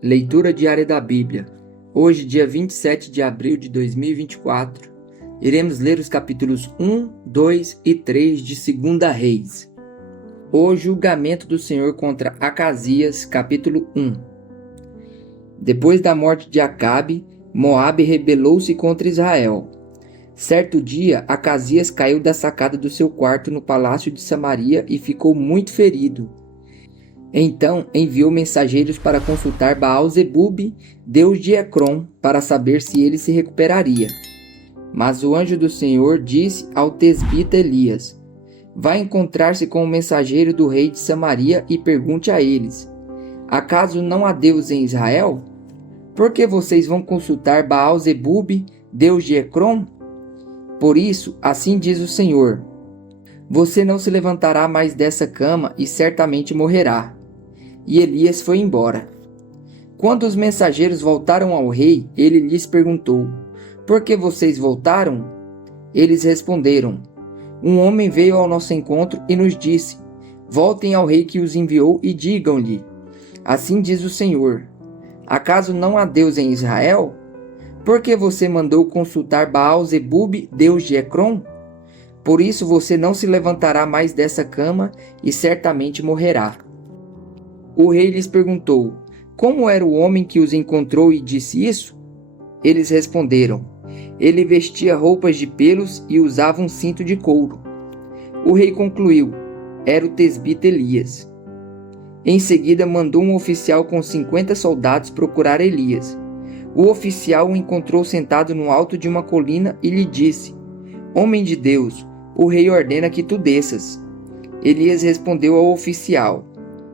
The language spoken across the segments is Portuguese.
Leitura diária da Bíblia. Hoje, dia 27 de abril de 2024, iremos ler os capítulos 1, 2 e 3 de 2 Reis. O julgamento do Senhor contra Acasias, capítulo 1. Depois da morte de Acabe, Moabe rebelou-se contra Israel. Certo dia, Acasias caiu da sacada do seu quarto no palácio de Samaria e ficou muito ferido. Então enviou mensageiros para consultar Baal-zebube, deus de Ecrom, para saber se ele se recuperaria. Mas o anjo do Senhor disse ao tesbita Elias: Vá encontrar-se com o mensageiro do rei de Samaria e pergunte a eles: Acaso não há Deus em Israel? Por que vocês vão consultar Baal-zebube, deus de Ecrom? Por isso, assim diz o Senhor: Você não se levantará mais dessa cama e certamente morrerá. E Elias foi embora. Quando os mensageiros voltaram ao rei, ele lhes perguntou: Por que vocês voltaram? Eles responderam: Um homem veio ao nosso encontro e nos disse: Voltem ao rei que os enviou e digam-lhe: Assim diz o Senhor: Acaso não há Deus em Israel? Por que você mandou consultar Baal-zebube, deus de Ecrom? Por isso você não se levantará mais dessa cama e certamente morrerá. O rei lhes perguntou: Como era o homem que os encontrou e disse isso? Eles responderam: Ele vestia roupas de pelos e usava um cinto de couro. O rei concluiu: Era o tesbita Elias. Em seguida mandou um oficial com 50 soldados procurar Elias. O oficial o encontrou sentado no alto de uma colina e lhe disse: Homem de Deus, o rei ordena que tu desças. Elias respondeu ao oficial: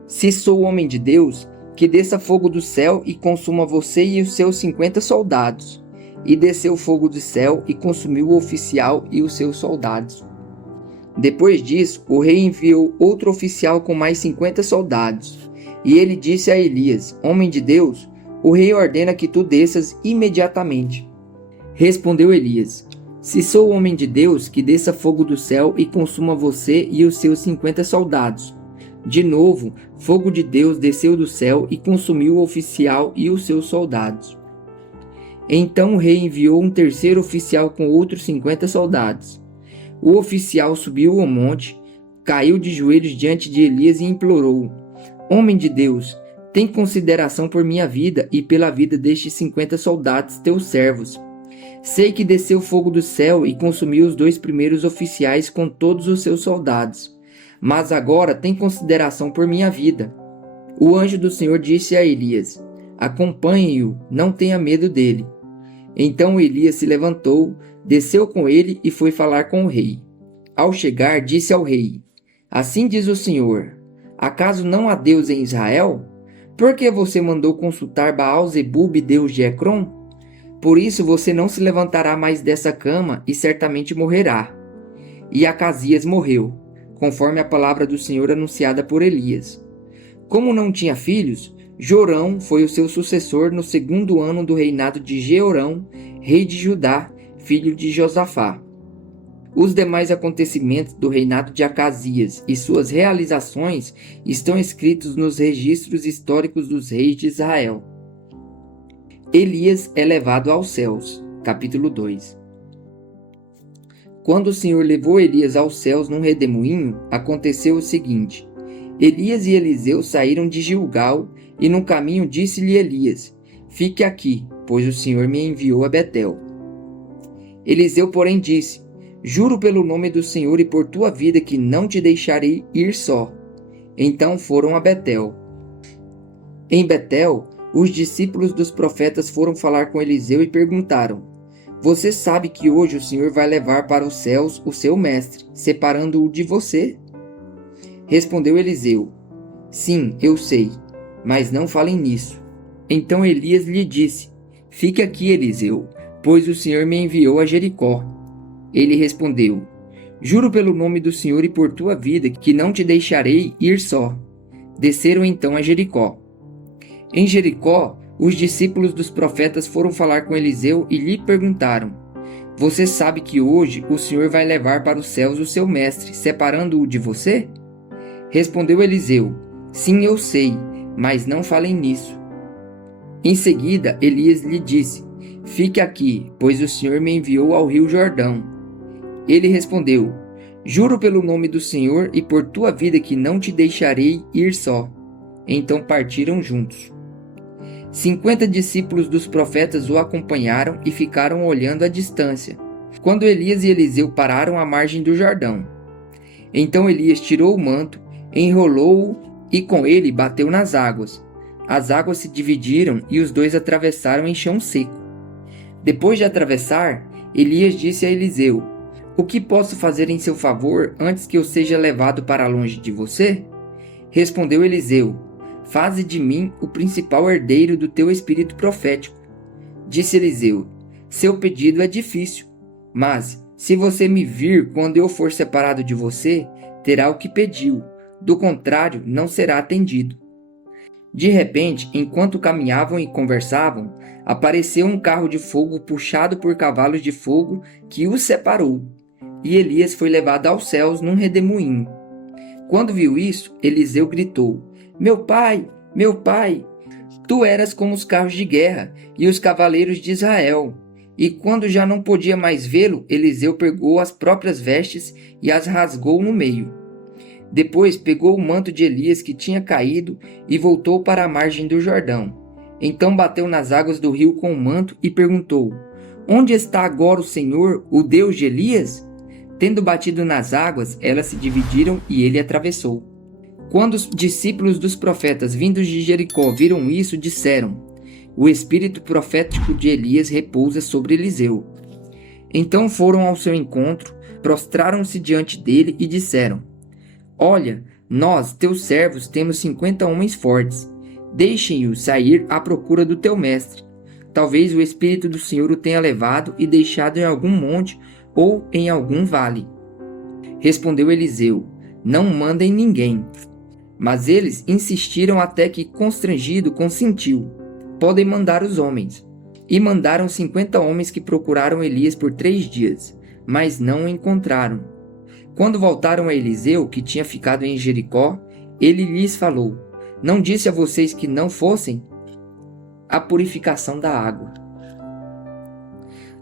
Se sou homem de Deus, que desça fogo do céu e consuma você e os seus 50 soldados. E desceu fogo do céu e consumiu o oficial e os seus soldados. Depois disso, o rei enviou outro oficial com mais 50 soldados. E ele disse a Elias: Homem de Deus, o rei ordena que tu desças imediatamente. Respondeu Elias: Se sou homem de Deus, que desça fogo do céu e consuma você e os seus 50 soldados. De novo, fogo de Deus desceu do céu e consumiu o oficial e os seus soldados. Então o rei enviou um terceiro oficial com outros 50 soldados. O oficial subiu ao monte, caiu de joelhos diante de Elias e implorou: Homem de Deus, tem consideração por minha vida e pela vida destes 50 soldados, teus servos. Sei que desceu fogo do céu e consumiu os 2 primeiros oficiais com todos os seus soldados. Mas agora tem consideração por minha vida. O anjo do Senhor disse a Elias: Acompanhe-o, não tenha medo dele. Então Elias se levantou, desceu com ele e foi falar com o rei. Ao chegar, disse ao rei: Assim diz o Senhor: Acaso não há Deus em Israel? Por que você mandou consultar Baal-zebube, deus de Ecrom? Por isso você não se levantará mais dessa cama e certamente morrerá. E Acasias morreu, conforme a palavra do Senhor anunciada por Elias. Como não tinha filhos, Jorão foi o seu sucessor no 2º ano do reinado de Jeorão, rei de Judá, filho de Josafá. Os demais acontecimentos do reinado de Acasias e suas realizações estão escritos nos registros históricos dos reis de Israel. Elias é levado aos céus. Capítulo 2. Quando o Senhor levou Elias aos céus num redemoinho, aconteceu o seguinte: Elias e Eliseu saíram de Gilgal, e no caminho disse-lhe Elias: Fique aqui, pois o Senhor me enviou a Betel. Eliseu, porém, disse: Juro pelo nome do Senhor e por tua vida que não te deixarei ir só. Então foram a Betel. Em Betel, os discípulos dos profetas foram falar com Eliseu e perguntaram: Você sabe que hoje o Senhor vai levar para os céus o seu mestre, separando-o de você? Respondeu Eliseu: Sim, eu sei, mas não falem nisso. Então Elias lhe disse: Fique aqui, Eliseu, pois o Senhor me enviou a Jericó. Ele respondeu: Juro pelo nome do Senhor e por tua vida que não te deixarei ir só. Desceram então a Jericó. Em Jericó, os discípulos dos profetas foram falar com Eliseu e lhe perguntaram: Você sabe que hoje o Senhor vai levar para os céus o seu mestre, separando-o de você? Respondeu Eliseu: Sim, eu sei, mas não falem nisso. Em seguida, Elias lhe disse: fique aqui, pois o Senhor me enviou ao rio Jordão. Ele respondeu: juro pelo nome do Senhor e por tua vida que não te deixarei ir só. Então partiram juntos. 50 discípulos dos profetas o acompanharam e ficaram olhando à distância, quando Elias e Eliseu pararam à margem do Jordão. Então Elias tirou o manto, enrolou-o e com ele bateu nas águas. As águas se dividiram e os dois atravessaram em chão seco. Depois de atravessar, Elias disse a Eliseu: o que posso fazer em seu favor antes que eu seja levado para longe de você? Respondeu Eliseu: faze de mim o principal herdeiro do teu espírito profético. Disse Eliseu: seu pedido é difícil, mas se você me vir quando eu for separado de você, terá o que pediu, do contrário não será atendido. De repente, enquanto caminhavam e conversavam, apareceu um carro de fogo puxado por cavalos de fogo que os separou, e Elias foi levado aos céus num redemoinho. Quando viu isso, Eliseu gritou: meu pai, tu eras como os carros de guerra e os cavaleiros de Israel. E quando já não podia mais vê-lo, Eliseu pegou as próprias vestes e as rasgou no meio. Depois pegou o manto de Elias que tinha caído e voltou para a margem do Jordão. Então bateu nas águas do rio com o manto e perguntou: onde está agora o Senhor, o Deus de Elias? Tendo batido nas águas, elas se dividiram e ele atravessou. Quando os discípulos dos profetas vindos de Jericó viram isso, disseram: o espírito profético de Elias repousa sobre Eliseu. Então foram ao seu encontro, prostraram-se diante dele e disseram: olha, nós, teus servos, temos 50 homens fortes. Deixem-os sair à procura do teu mestre. Talvez o Espírito do Senhor o tenha levado e deixado em algum monte ou em algum vale. Respondeu Eliseu: não mandem ninguém. Mas eles insistiram até que, constrangido, consentiu: podem mandar os homens. E mandaram 50 homens que procuraram Elias por 3 dias, mas não o encontraram. Quando voltaram a Eliseu, que tinha ficado em Jericó, ele lhes falou: não disse a vocês que não fossem? A purificação da água.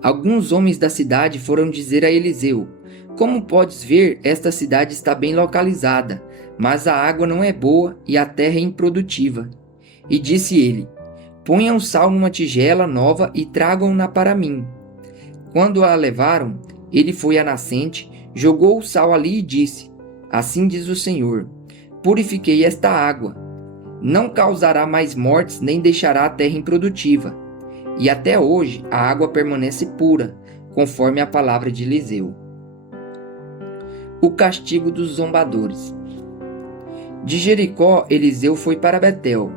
Alguns homens da cidade foram dizer a Eliseu: como podes ver, esta cidade está bem localizada, mas a água não é boa e a terra é improdutiva. E disse ele: ponham sal numa tigela nova e tragam-na para mim. Quando a levaram, ele foi à nascente, jogou o sal ali e disse: assim diz o Senhor: purifiquei esta água. Não causará mais mortes nem deixará a terra improdutiva. E até hoje a água permanece pura, conforme a palavra de Eliseu. O castigo dos zombadores. De Jericó, Eliseu foi para Betel.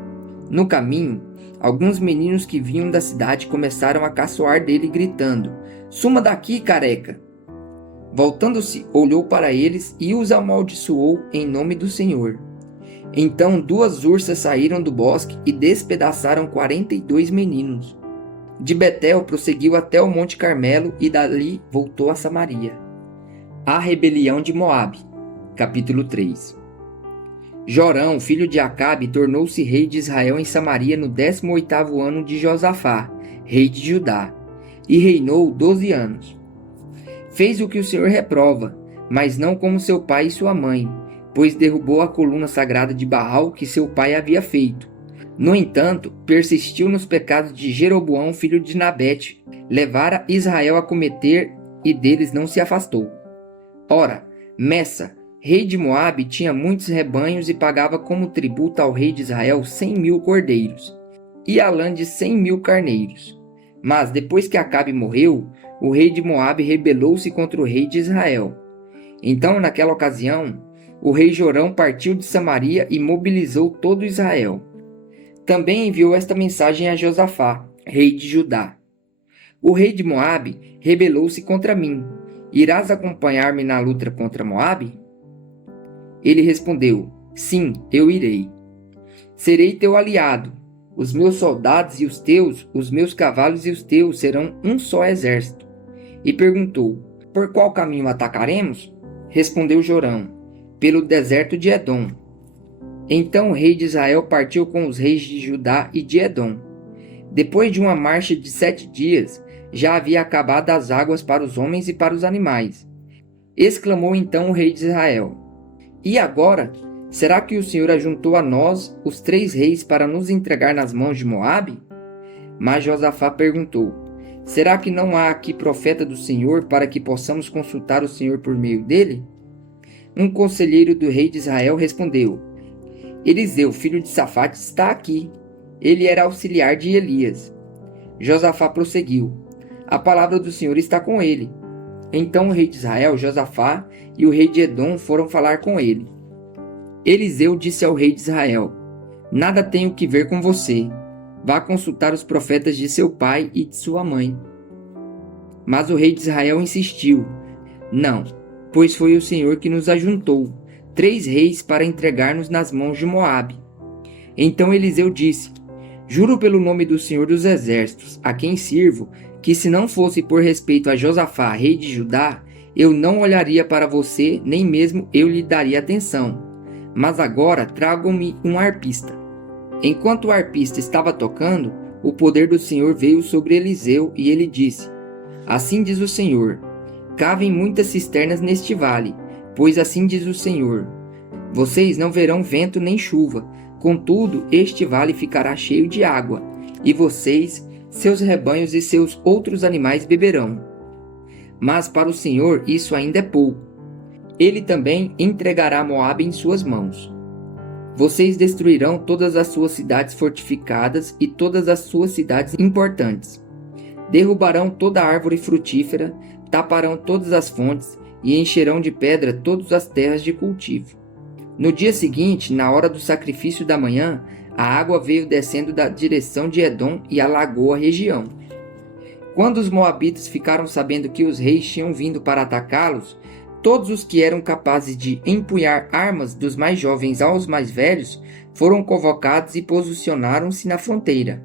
No caminho, alguns meninos que vinham da cidade começaram a caçoar dele, gritando: suma daqui, careca! Voltando-se, olhou para eles e os amaldiçoou em nome do Senhor. Então 2 ursas saíram do bosque e despedaçaram 42 meninos. De Betel prosseguiu até o Monte Carmelo e dali voltou a Samaria. A rebelião de Moabe. Capítulo 3. Jorão, filho de Acabe, tornou-se rei de Israel em Samaria no 18º ano de Josafá, rei de Judá, e reinou 12 anos. Fez o que o Senhor reprova, mas não como seu pai e sua mãe, pois derrubou a coluna sagrada de Baal que seu pai havia feito. No entanto, persistiu nos pecados de Jeroboão, filho de Nabete, levara Israel a cometer, e deles não se afastou. Ora, Messa, rei de Moabe, tinha muitos rebanhos e pagava como tributo ao rei de Israel 100.000 cordeiros, e Alã de 100.000 carneiros. Mas depois que Acabe morreu, o rei de Moabe rebelou-se contra o rei de Israel. Então, naquela ocasião, o rei Jorão partiu de Samaria e mobilizou todo Israel. Também enviou esta mensagem a Josafá, rei de Judá: o rei de Moabe rebelou-se contra mim. Irás acompanhar-me na luta contra Moabe? Ele respondeu: sim, eu irei. Serei teu aliado. Os meus soldados e os teus, os meus cavalos e os teus serão um só exército. E perguntou: por qual caminho atacaremos? Respondeu Jorão: pelo deserto de Edom. Então o rei de Israel partiu com os reis de Judá e de Edom. Depois de uma marcha de 7 dias, já havia acabado as águas para os homens e para os animais. Exclamou então o rei de Israel: E agora, será que o Senhor ajuntou a nós, os 3 reis, para nos entregar nas mãos de Moabe? Mas Josafá perguntou: Será que não há aqui profeta do Senhor para que possamos consultar o Senhor por meio dele? Um conselheiro do rei de Israel respondeu: Eliseu, filho de Safate, está aqui. Ele era auxiliar de Elias. Josafá prosseguiu: A palavra do Senhor está com ele. Então o rei de Israel, Josafá, e o rei de Edom foram falar com ele. Eliseu disse ao rei de Israel: Nada tenho que ver com você. Vá consultar os profetas de seu pai e de sua mãe. Mas o rei de Israel insistiu: Não, pois foi o Senhor que nos ajuntou, 3 reis para entregar-nos nas mãos de Moabe. Então Eliseu disse: Juro pelo nome do Senhor dos Exércitos, a quem sirvo, que se não fosse por respeito a Josafá, rei de Judá, eu não olharia para você, nem mesmo eu lhe daria atenção. Mas agora tragam-me um arpista. Enquanto o arpista estava tocando, o poder do Senhor veio sobre Eliseu e ele disse: Assim diz o Senhor: Cavem muitas cisternas neste vale, pois assim diz o Senhor: Vocês não verão vento nem chuva, contudo este vale ficará cheio de água, e vocês, seus rebanhos e seus outros animais beberão. Mas para o Senhor isso ainda é pouco. Ele também entregará Moabe em suas mãos. Vocês destruirão todas as suas cidades fortificadas e todas as suas cidades importantes. Derrubarão toda árvore frutífera, taparão todas as fontes e encherão de pedra todas as terras de cultivo. No dia seguinte, na hora do sacrifício da manhã, a água veio descendo da direção de Edom e alagou a região. Quando os moabitas ficaram sabendo que os reis tinham vindo para atacá-los, todos os que eram capazes de empunhar armas, dos mais jovens aos mais velhos, foram convocados e posicionaram-se na fronteira.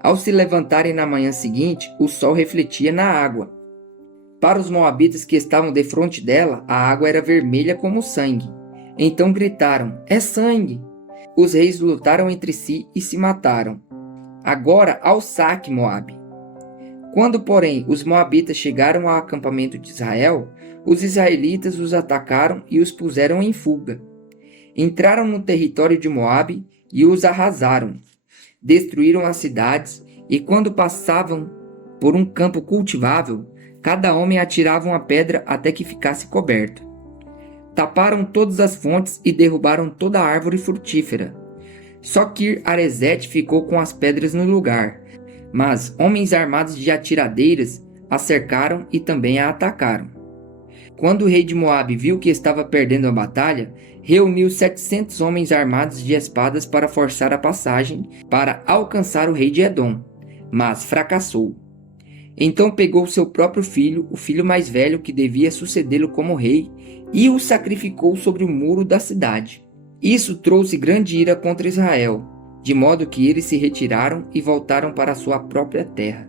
Ao se levantarem na manhã seguinte, o sol refletia na água. Para os moabitas que estavam defronte dela, a água era vermelha como sangue. Então gritaram: É sangue! Os reis lutaram entre si e se mataram. Agora ao saque, Moabe! Quando, porém, os moabitas chegaram ao acampamento de Israel, os israelitas os atacaram e os puseram em fuga. Entraram no território de Moabe e os arrasaram. Destruíram as cidades e, quando passavam por um campo cultivável, cada homem atirava uma pedra até que ficasse coberto. Taparam todas as fontes e derrubaram toda a árvore frutífera. Só Kir-Aresete ficou com as pedras no lugar, mas homens armados de atiradeiras a cercaram e também a atacaram. Quando o rei de Moabe viu que estava perdendo a batalha, reuniu 700 homens armados de espadas para forçar a passagem para alcançar o rei de Edom, mas fracassou. Então pegou seu próprio filho, o filho mais velho que devia sucedê-lo como rei, e o sacrificou sobre o muro da cidade. Isso trouxe grande ira contra Israel, de modo que eles se retiraram e voltaram para sua própria terra.